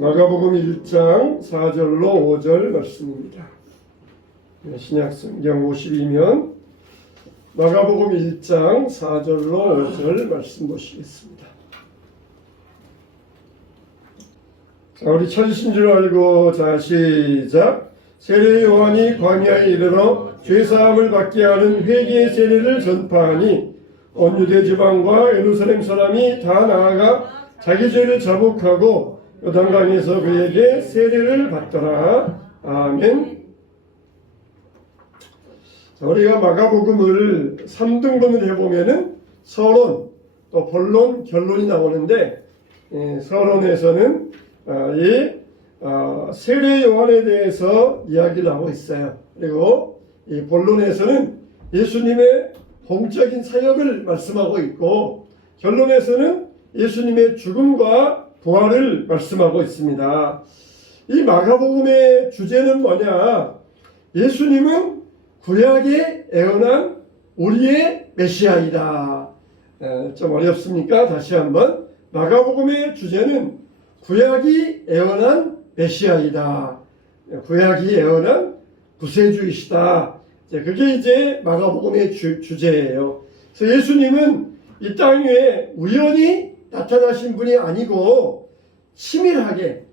마가복음 1장 4절로 5절 말씀입니다. 신약성경 52면 마가복음 1장 4절로 5절 말씀 보시겠습니다. 자, 우리 찾으신 줄 알고 자 시작. 세례 요한이 광야에 이르러 죄사함을 받게 하는 회개의 세례를 전파하니 온 유대 지방과 예루살렘 사람이 다 나아가 자기 죄를 자복하고 요단강에서 그에게 세례를 받더라. 아멘. 자, 우리가 마가복음을 3등분을 해보면은 서론, 또 본론, 결론이 나오는데 서론에서는 세례 요한에 대해서 이야기를 하고 있어요. 그리고 이 본론에서는 예수님의 공적인 사역을 말씀하고 있고, 결론에서는 예수님의 죽음과 부활을 말씀하고 있습니다. 이 마가복음의 주제는 뭐냐? 예수님은 구약에 예언한 우리의 메시아이다. 좀 어렵습니까? 다시 한번. 마가복음의 주제는 구약이 예언한 메시아이다. 구약이 예언한 구세주이시다. 그게 이제 마가복음의 주제예요. 그래서 예수님은 이 땅 위에 우연히 나타나신 분이 아니고 치밀하게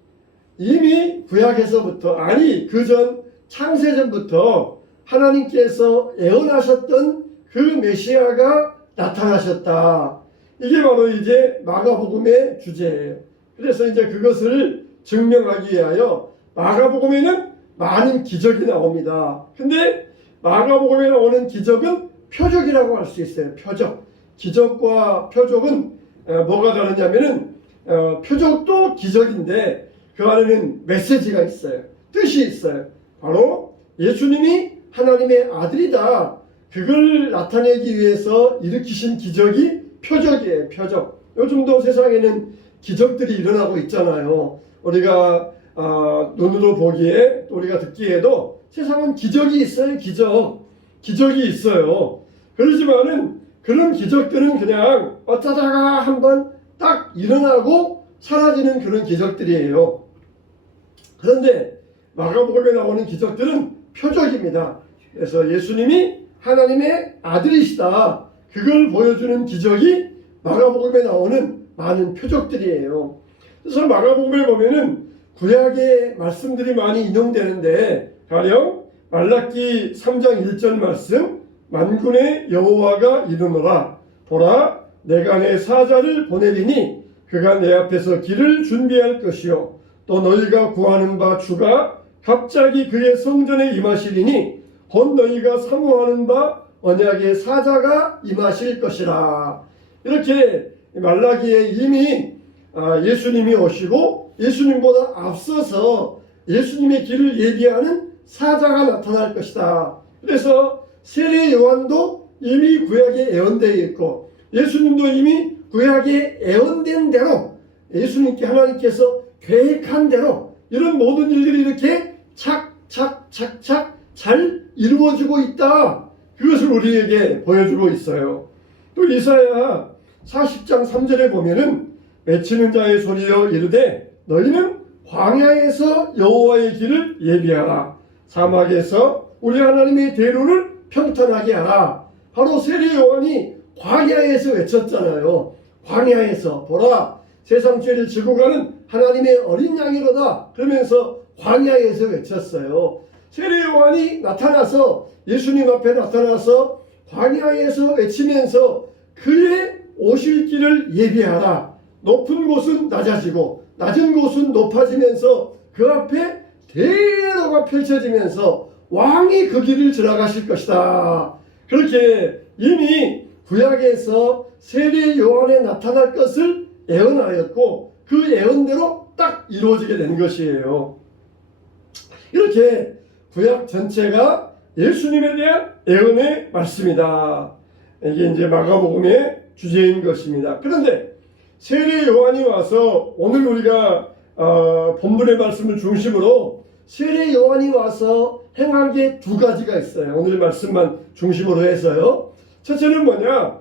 이미 구약에서부터, 아니 그전 창세전부터 하나님께서 예언하셨던 그 메시아가 나타나셨다. 이게 바로 이제 마가복음의 주제예요. 그래서 이제 그것을 증명하기 위하여 마가복음에는 많은 기적이 나옵니다. 근데 마가복음에 나오는 기적은 표적이라고 할 수 있어요. 표적. 기적과 표적은 뭐가 다르냐면은 표적도 기적인데 그 안에는 메시지가 있어요. 뜻이 있어요. 바로 예수님이 하나님의 아들이다. 그걸 나타내기 위해서 일으키신 기적이 표적이에요. 표적. 요즘도 세상에는 기적들이 일어나고 있잖아요. 우리가 눈으로 보기에, 또 우리가 듣기에도 세상은 기적이 있어요. 기적이 있어요. 그렇지만은 그런 기적들은 그냥 어쩌다가 한번 딱 일어나고 사라지는 그런 기적들이에요. 그런데 마가복음에 나오는 기적들은 표적입니다. 그래서 예수님이 하나님의 아들이시다. 그걸 보여주는 기적이 마가복음에 나오는 많은 표적들이에요. 그래서 마가복음에 보면은 구약의 말씀들이 많이 인용되는데, 가령 말라기 3장 1절 말씀, 만군의 여호와가 이르노라. 보라, 내가 내 사자를 보내리니 그가 내 앞에서 길을 준비할 것이요, 또 너희가 구하는 바 주가 갑자기 그의 성전에 임하시리니 곧 너희가 사모하는 바 언약의 사자가 임하실 것이라. 이렇게 말라기에 이미 예수님이 오시고 예수님보다 앞서서 예수님의 길을 예비하는 사자가 나타날 것이다. 그래서 세례 요한도 이미 구약에 예언되어 있고 예수님도 이미 구약에 예언된 대로, 예수님께 하나님께서 계획한 대로 이런 모든 일들이 이렇게 착착착착 잘 이루어지고 있다. 그것을 우리에게 보여주고 있어요. 또 이사야 40장 3절에 보면은 외치는 자의 소리여 이르되 너희는 광야에서 여호와의 길을 예비하라. 사막에서 우리 하나님의 대로를 평탄하게 하라. 바로 세례 요한이 광야에서 외쳤잖아요. 광야에서 보라, 세상 죄를 지고 가는 하나님의 어린 양이로다. 그러면서 광야에서 외쳤어요. 세례 요한이 나타나서, 예수님 앞에 나타나서 광야에서 외치면서 그의 오실 길을 예비하라. 높은 곳은 낮아지고 낮은 곳은 높아지면서 그 앞에 대로가 펼쳐지면서 왕이 그 길을 지나가실 것이다. 그렇게 이미 구약에서 세례 요한에 나타날 것을 예언하였고 그 예언대로 딱 이루어지게 된 것이에요. 이렇게 구약 전체가 예수님에 대한 예언의 말씀이다. 이게 이제 마가복음의 주제인 것입니다. 그런데 세례 요한이 와서, 오늘 우리가 본문의 말씀을 중심으로 세례 요한이 와서 행한 게 두 가지가 있어요. 오늘 말씀만 중심으로 해서요. 첫째는 뭐냐?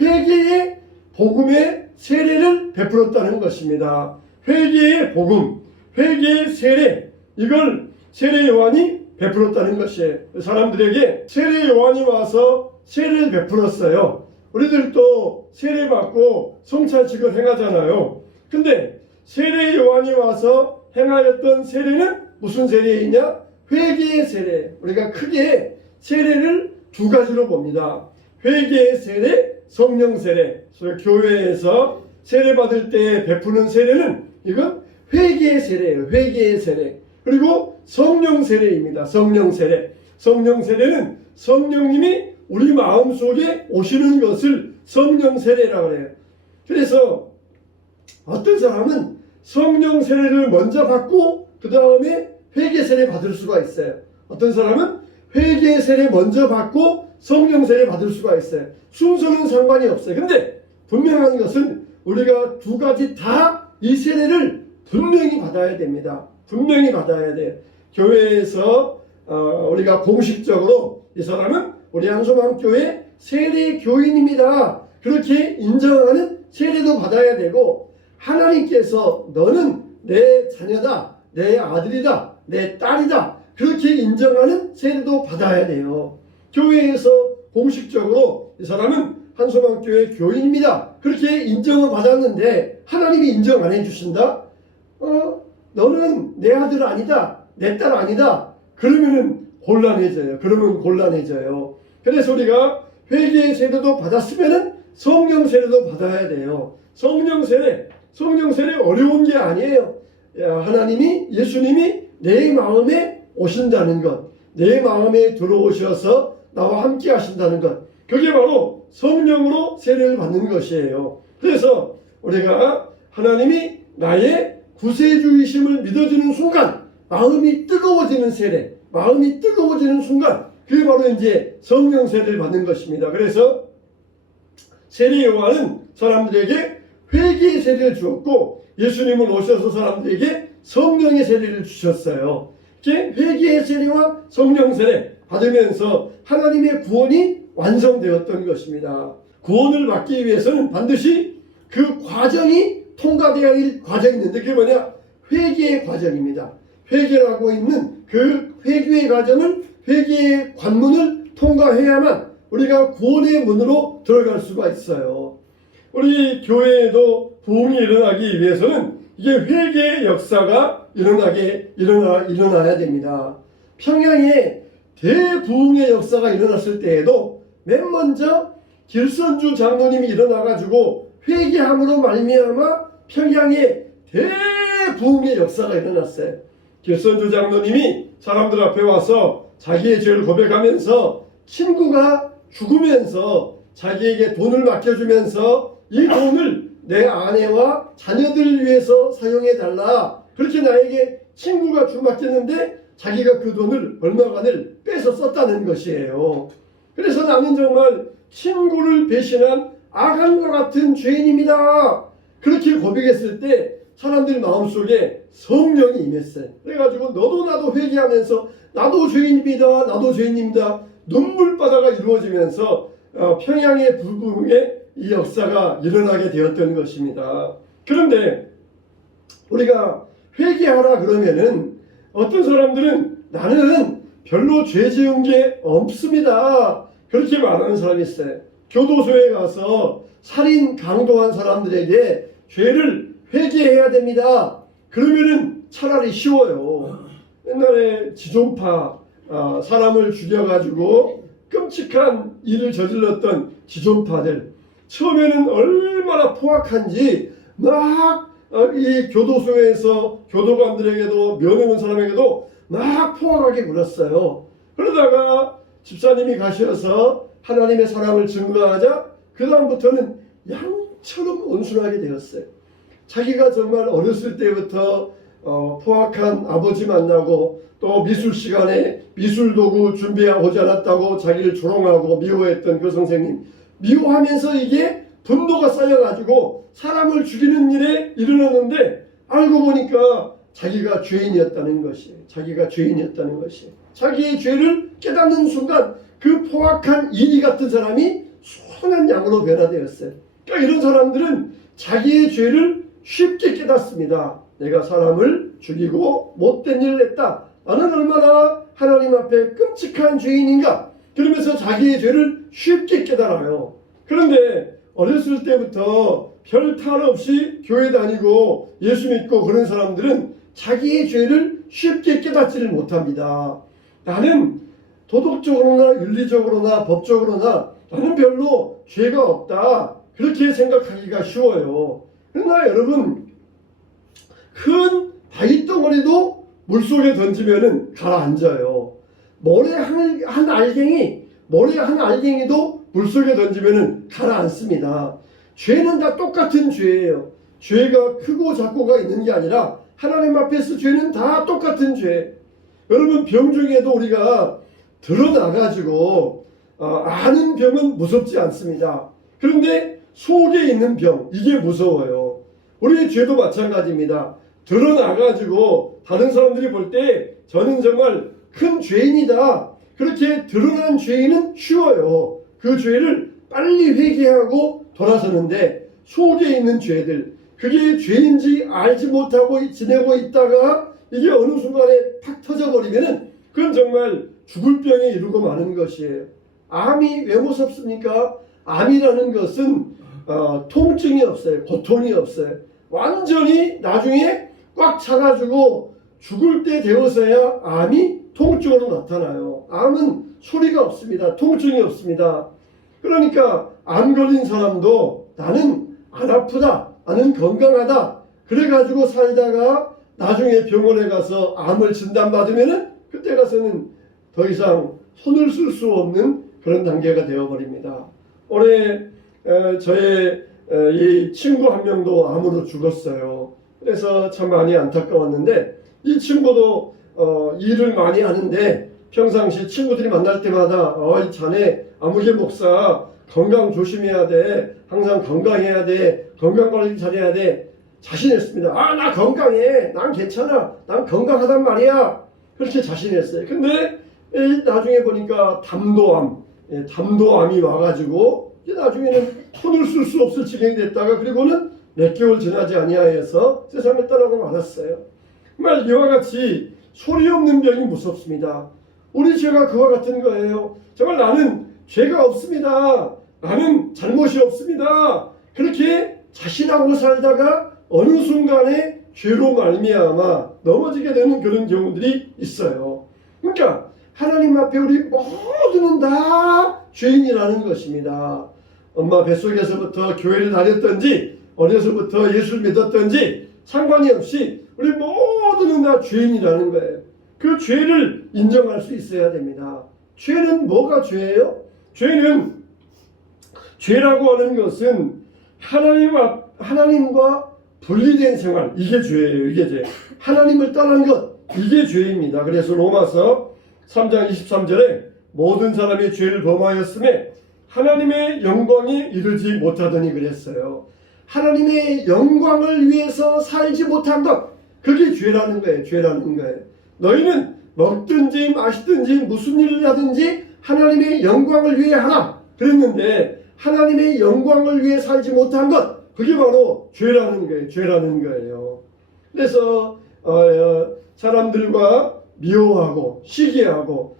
회개의 복음의 세례를 베풀었다는 것입니다. 회개의 복음, 회개의 세례, 이걸 세례 요한이 베풀었다는 것이에요. 사람들에게 세례 요한이 와서 세례를 베풀었어요. 우리들도 세례 받고 성찬식을 행하잖아요. 근데 세례 요한이 와서 행하였던 세례는 무슨 세례이냐? 회개의 세례. 우리가 크게 세례를 두 가지로 봅니다. 회개의 세례, 성령 세례. 그래서 교회에서 세례 받을 때 베푸는 세례는 이건 회개의 세례예요. 회개의 세례. 그리고 성령 세례입니다. 성령 세례. 성령 세례는 성령님이 우리 마음속에 오시는 것을 성령 세례라고 해요. 그래서 어떤 사람은 성령 세례를 먼저 받고 그 다음에 회개 세례 받을 수가 있어요. 어떤 사람은 회개 세례 먼저 받고 성령 세례 받을 수가 있어요. 순서는 상관이 없어요. 근데 분명한 것은 우리가 두 가지 다 이 세례를 분명히 받아야 됩니다. 분명히 받아야 돼요. 교회에서 우리가 공식적으로 이 사람은 우리 한소망교회 세례 교인입니다. 그렇게 인정하는 세례도 받아야 되고, 하나님께서 너는 내 자녀다, 내 아들이다, 내 딸이다, 그렇게 인정하는 세례도 받아야 돼요. 교회에서 공식적으로 이 사람은 한소망교회 교인입니다, 그렇게 인정을 받았는데 하나님이 인정 안 해주신다? 너는 내 아들 아니다, 내 딸 아니다, 그러면은 곤란해져요. 그러면 곤란해져요. 그래서 우리가 회개의 세례도 받았으면은 성령 세례도 받아야 돼요. 성령 세례 어려운 게 아니에요. 하나님이, 예수님이 내 마음에 오신다는 것, 내 마음에 들어오셔서 나와 함께 하신다는 것, 그게 바로 성령으로 세례를 받는 것이에요. 그래서 우리가 하나님이 나의 구세주이심을 믿어지는 순간 마음이 뜨거워지는 세례, 마음이 뜨거워지는 순간 그게 바로 이제 성령 세례를 받는 것입니다. 그래서 세례 요한은 사람들에게 회개의 세례를 주었고, 예수님은 오셔서 사람들에게 성령의 세례를 주셨어요. 이렇게 회개의 세례와 성령 세례 받으면서 하나님의 구원이 완성되었던 것입니다. 구원을 받기 위해서는 반드시 그 과정이 통과되어야 할 과정이 있는데, 그게 뭐냐? 회개의 과정입니다. 회개라고 있는 그 회개의 과정을, 회개의 관문을 통과해야만 우리가 구원의 문으로 들어갈 수가 있어요. 우리 교회에도 부흥이 일어나기 위해서는 이게 회개의 역사가 일어나야 됩니다. 평양에 대부흥의 역사가 일어났을 때에도 맨 먼저 길선주 장로님이 일어나가지고 회개함으로 말미암아 평양에 대부흥의 역사가 일어났어요. 길선주 장로님이 사람들 앞에 와서 자기의 죄를 고백하면서 친구가 죽으면서 자기에게 돈을 맡겨주면서 이 돈을 내 아내와 자녀들을 위해서 사용해달라, 그렇게 나에게 친구가 맡겼는데 자기가 그 돈을 얼마간을 빼서 썼다는 것이에요. 그래서 나는 정말 친구를 배신한 악한과 같은 죄인입니다, 그렇게 고백했을 때 사람들 마음속에 성령이 임했어요. 그래가지고 너도 나도 회개하면서 나도 죄인입니다, 나도 죄인입니다, 눈물바다가 이루어지면서 평양의 부흥의 이 역사가 일어나게 되었던 것입니다. 그런데 우리가 회개하라 그러면은 어떤 사람들은 나는 별로 죄 지은 게 없습니다, 그렇게 말하는 사람이 있어요. 교도소에 가서 살인 강도한 사람들에게 죄를 회개해야 됩니다, 그러면은 차라리 쉬워요. 옛날에 지존파 사람을 죽여가지고 끔찍한 일을 저질렀던 지존파들, 처음에는 얼마나 포악한지 막 이 교도소에서 교도관들에게도 면허는 사람에게도 막 포악하게 굴었어요. 그러다가 집사님이 가셔서 하나님의 사랑을 증거하자 그 다음부터는 양처럼 온순하게 되었어요. 자기가 정말 어렸을 때부터 포악한 아버지 만나고 또 미술 시간에 미술 도구 준비하고 오지 않았다고 자기를 조롱하고 미워했던 그 선생님, 미워하면서 이게 분노가 쌓여가지고 사람을 죽이는 일에 이르렀는데 알고 보니까 자기가 죄인이었다는 것이에요. 자기가 죄인이었다는 것이에요. 자기의 죄를 깨닫는 순간 그 포악한 이리 같은 사람이 순한 양으로 변화되었어요. 그러니까 이런 사람들은 자기의 죄를 쉽게 깨닫습니다. 내가 사람을 죽이고 못된 일을 했다. 나는 얼마나 하나님 앞에 끔찍한 죄인인가. 그러면서 자기의 죄를 쉽게 깨달아요. 그런데 어렸을 때부터 별 탈 없이 교회 다니고 예수 믿고 그런 사람들은 자기의 죄를 쉽게 깨닫지를 못합니다. 나는 도덕적으로나 윤리적으로나 법적으로나 나는 별로 죄가 없다. 그렇게 생각하기가 쉬워요. 그러나 여러분, 큰 바위덩어리도 물속에 던지면은 가라앉아요. 모래 한 알갱이도 물속에 던지면은 가라앉습니다. 죄는 다 똑같은 죄예요. 죄가 크고 작고가 있는 게 아니라 하나님 앞에서 죄는 다 똑같은 죄. 여러분, 병 중에도 우리가 드러나가지고 아는 병은 무섭지 않습니다. 그런데 속에 있는 병, 이게 무서워요. 우리의 죄도 마찬가지입니다. 드러나가지고 다른 사람들이 볼 때 저는 정말 큰 죄인이다. 그렇게 드러난 죄인은 쉬워요. 그 죄를 빨리 회개하고 돌아서는데 속에 있는 죄들, 그게 죄인지 알지 못하고 지내고 있다가 이게 어느 순간에 팍 터져버리면은 그건 정말 죽을 병에 이르고 마는 것이에요. 암이 왜 무섭습니까? 암이라는 것은 통증이 없어요. 고통이 없어요. 완전히 나중에 꽉 차가지고 죽을 때 되어서야 암이 통증으로 나타나요. 암은 소리가 없습니다. 통증이 없습니다. 그러니까 암 걸린 사람도 나는 안 아프다. 나는 건강하다. 그래가지고 살다가 나중에 병원에 가서 암을 진단받으면은 그때 가서는 더 이상 손을 쓸 수 없는 그런 단계가 되어버립니다. 올해 저의 이 친구 한 명도 암으로 죽었어요. 그래서 참 많이 안타까웠는데 이 친구도 일을 많이 하는데 평상시 친구들이 만날 때마다 이 자네 아무개 목사 건강 조심해야 돼. 항상 건강해야 돼. 건강관리 잘해야 돼. 자신했습니다. 나 건강해. 난 괜찮아. 난 건강하단 말이야. 그렇게 자신했어요. 근데 나중에 보니까 담도암이 와가지고 이제 나중에는 손을 쓸 수 없을 지경이 됐다가 그리고는 몇 개월 지나지 아니하여서 세상을 떠나고 말았어요. 정말 이와 같이 소리 없는 병이 무섭습니다. 우리 죄가 그와 같은 거예요. 정말 나는 죄가 없습니다. 나는 잘못이 없습니다. 그렇게 자신하고 살다가 어느 순간에 죄로 말미암아 넘어지게 되는 그런 경우들이 있어요. 그러니까 하나님 앞에 우리 모두는 다 죄인이라는 것입니다. 엄마 뱃속에서부터 교회를 다녔던지 어려서부터 예수를 믿었던지 상관이 없이 우리 모두는 다 죄인이라는 거예요. 그 죄를 인정할 수 있어야 됩니다. 죄는 뭐가 죄예요? 죄라고 하는 것은 하나님과 분리된 생활, 이게 죄예요. 이게 죄. 하나님을 떠난 것, 이게 죄입니다. 그래서 로마서 3장 23절에 모든 사람이 죄를 범하였음에 하나님의 영광이 이르지 못하더니 그랬어요. 하나님의 영광을 위해서 살지 못한 것, 그게 죄라는 거예요. 죄라는 거예요. 너희는 먹든지 마시든지 무슨 일을 하든지 하나님의 영광을 위해 하라 그랬는데 하나님의 영광을 위해 살지 못한 것, 그게 바로 죄라는 거예요. 죄라는 거예요. 그래서 사람들과 미워하고 시기하고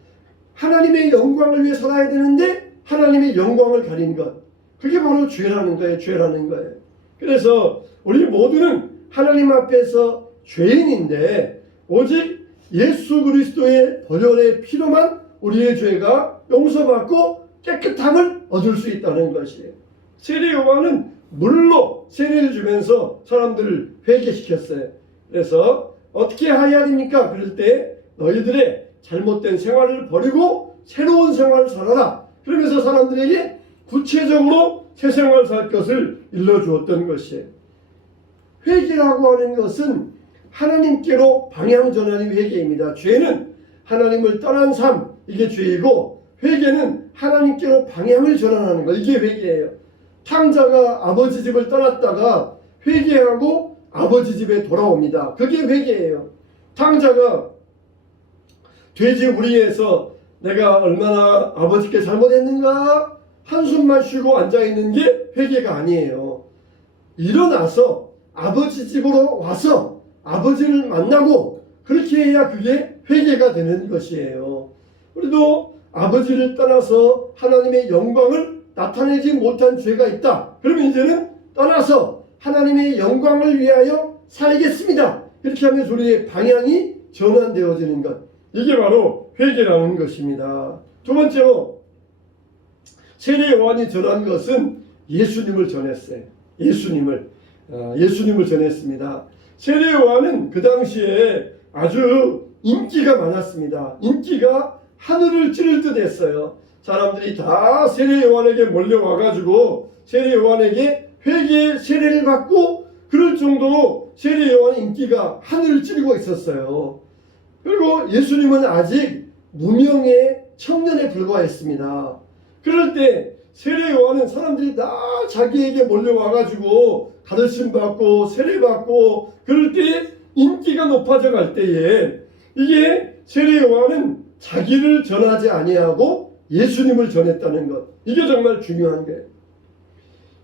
하나님의 영광을 위해 살아야 되는데 하나님의 영광을 가린 것, 그게 바로 죄라는 거예요. 죄라는 거예요. 그래서 우리 모두는 하나님 앞에서 죄인인데 오직 예수 그리스도의 보혈의 피로만 우리의 죄가 용서받고 깨끗함을 얻을 수 있다는 것이에요. 세례 요한은 물로 세례를 주면서 사람들을 회개시켰어요. 그래서 어떻게 해야 됩니까? 그럴 때 너희들의 잘못된 생활을 버리고 새로운 생활을 살아라. 그러면서 사람들에게 구체적으로 새 생활 살 것을 일러주었던 것이에요. 회개라고 하는 것은 하나님께로 방향 전환이 회개입니다. 죄는 하나님을 떠난 삶, 이게 죄이고 회개는 하나님께로 방향을 전환하는 것, 이게 회개예요. 탕자가 아버지 집을 떠났다가 회개하고 아버지 집에 돌아옵니다. 그게 회개예요. 탕자가 돼지 우리에서 내가 얼마나 아버지께 잘못했는가 한숨만 쉬고 앉아있는 게 회개가 아니에요. 일어나서 아버지 집으로 와서 아버지를 만나고 그렇게 해야 그게 회개가 되는 것이에요. 우리도 아버지를 떠나서 하나님의 영광을 나타내지 못한 죄가 있다. 그러면 이제는 떠나서 하나님의 영광을 위하여 살겠습니다. 이렇게 하면 우리의 방향이 전환되어지는 것. 이게 바로 회개라는 것입니다. 두 번째로 세례 요한이 전한 것은 예수님을 전했어요. 예수님을 전했습니다. 세례 요한은 그 당시에 아주 인기가 많았습니다. 인기가 하늘을 찌를 듯 했어요. 사람들이 다 세례 요한에게 몰려와가지고 세례 요한에게 회개의 세례를 받고 그럴 정도로 세례 요한의 인기가 하늘을 찌르고 있었어요. 그리고 예수님은 아직 무명의 청년에 불과했습니다. 그럴 때 세례 요한은 사람들이 다 자기에게 몰려와가지고 가르침 받고 세례 받고 그럴 때 인기가 높아져 갈 때에 이게 세례 요한은 자기를 전하지 아니하고 예수님을 전했다는 것. 이게 정말 중요한 거예요.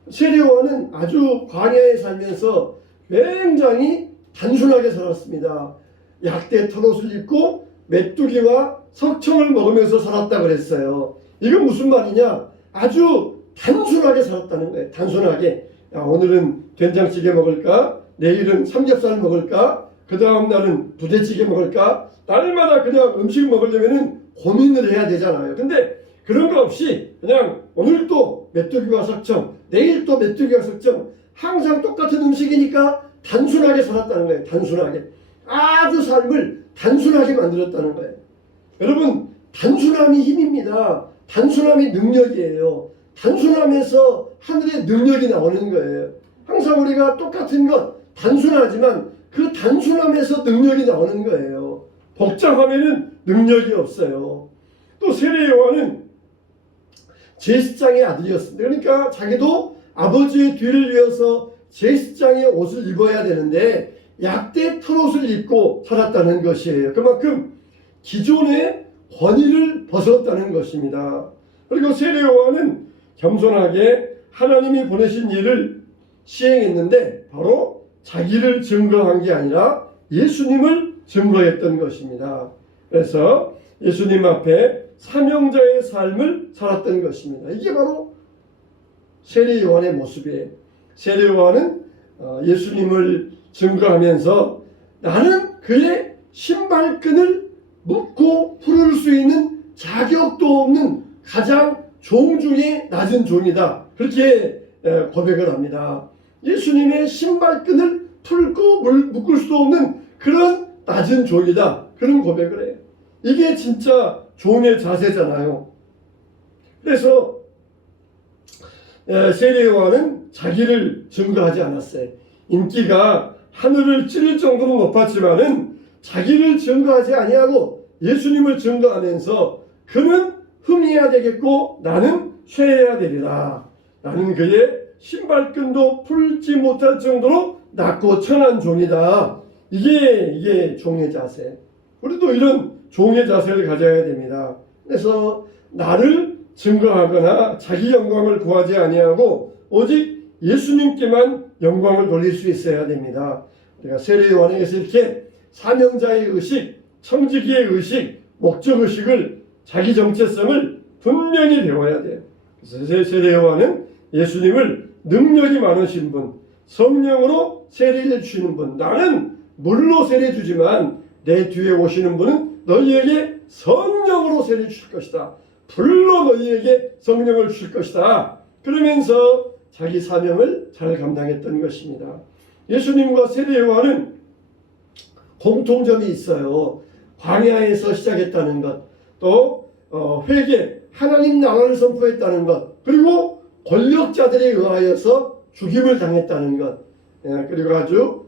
세례 요한은 아주 광야에 살면서 굉장히 단순하게 살았습니다. 약대 털옷을 입고 메뚜기와 석청을 먹으면서 살았다 그랬어요. 이건 무슨 말이냐? 아주 단순하게 살았다는 거예요. 단순하게. 야, 오늘은 된장찌개 먹을까? 내일은 삼겹살 먹을까? 그 다음 날은 부대찌개 먹을까? 날마다 그냥 음식 먹으려면 고민을 해야 되잖아요. 근데 그런 거 없이 그냥 오늘 또 메뚜기와 석청, 내일 또 메뚜기와 석청, 항상 똑같은 음식이니까 단순하게 살았다는 거예요. 단순하게. 아주 삶을 단순하게 만들었다는 거예요. 여러분, 단순함이 힘입니다. 단순함이 능력이에요. 단순함에서 하늘의 능력이 나오는 거예요. 항상 우리가 똑같은 것, 단순하지만 그 단순함에서 능력이 나오는 거예요. 복잡하면은 능력이 없어요. 또 세례 요한은 제사장의 아들이었습니다. 그러니까 자기도 아버지의 뒤를 이어서 제사장의 옷을 입어야 되는데 약대 털옷을 입고 살았다는 것이에요. 그만큼 기존의 권위를 벗었다는 것입니다. 그리고 세례 요한은 겸손하게 하나님이 보내신 일을 시행했는데 바로 자기를 증거한 게 아니라 예수님을 증거했던 것입니다. 그래서 예수님 앞에 사명자의 삶을 살았던 것입니다. 이게 바로 세례 요한의 모습이에요. 세례 요한은 예수님을 증거하면서 나는 그의 신발끈을 묶고 풀을 수 있는 자격도 없는 가장 종 중에 낮은 종이다. 그렇게 고백을 합니다. 예수님의 신발끈을 풀고 묶을 수도 없는 그런 낮은 종이다. 그런 고백을 해요. 이게 진짜 종의 자세잖아요. 그래서 세례 요한은 자기를 증거하지 않았어요. 인기가 하늘을 찌를 정도로 높았지만은 자기를 증거하지 아니하고 예수님을 증거하면서 그는 흠이어야 되겠고 나는 쇠해야 되리라. 나는 그의 신발끈도 풀지 못할 정도로 낮고 천한 종이다. 이게 종의 자세. 우리도 이런 종의 자세를 가져야 됩니다. 그래서 나를 증거하거나 자기 영광을 구하지 아니하고 오직 예수님께만 영광을 돌릴 수 있어야 됩니다. 우리가 세례 요한에게서 이렇게 사명자의 의식, 청지기의 의식, 목적 의식을 자기 정체성을 분명히 배워야 돼요. 그래서 세례 요한은 예수님을 능력이 많으신 분, 성령으로 세례를 주시는 분, 나는 물로 세례 주지만 내 뒤에 오시는 분은 너희에게 성령으로 세례 주실 것이다. 불로 너희에게 성령을 주실 것이다. 그러면서 자기 사명을 잘 감당했던 것입니다. 예수님과 세례 요한은 공통점이 있어요. 광야에서 시작했다는 것, 또 회개, 하나님 나라를 선포했다는 것, 그리고 권력자들에 의하여서 죽임을 당했다는 것, 그리고 아주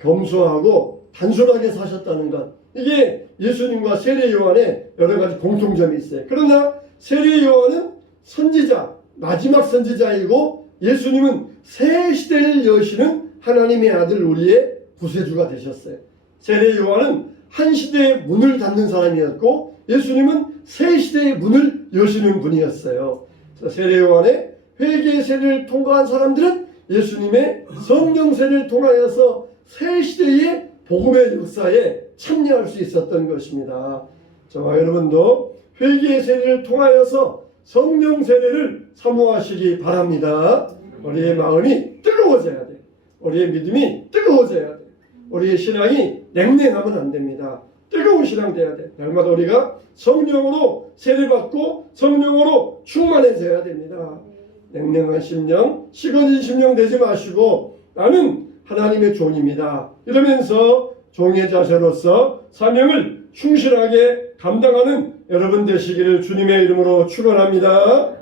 겸손하고 단순하게 사셨다는 것. 이게 예수님과 세례 요한의 여러 가지 공통점이 있어요. 그러나 세례 요한은 선지자, 마지막 선지자이고 예수님은 새 시대를 여시는 하나님의 아들 우리의 구세주가 되셨어요. 세례 요한은 한 시대의 문을 닫는 사람이었고 예수님은 새 시대의 문을 여시는 분이었어요. 세례 요한의 회개의 세례를 통과한 사람들은 예수님의 성령 세례를 통하여서 새 시대의 복음의 역사에 참여할 수 있었던 것입니다. 저와 여러분도 회개의 세례를 통하여서 성령 세례를 사모하시기 바랍니다. 우리의 마음이 뜨거워져야 돼. 우리의 믿음이 뜨거워져야 돼. 우리의 신앙이 냉랭하면 안 됩니다. 뜨거운 신앙 돼야 돼. 날마다 우리가 성령으로 세례받고 성령으로 충만해져야 됩니다. 냉랭한 심령, 식어진 심령 되지 마시고 나는 하나님의 종입니다. 이러면서 종의 자세로서 사명을 충실하게 감당하는 여러분 되시기를 주님의 이름으로 축원합니다.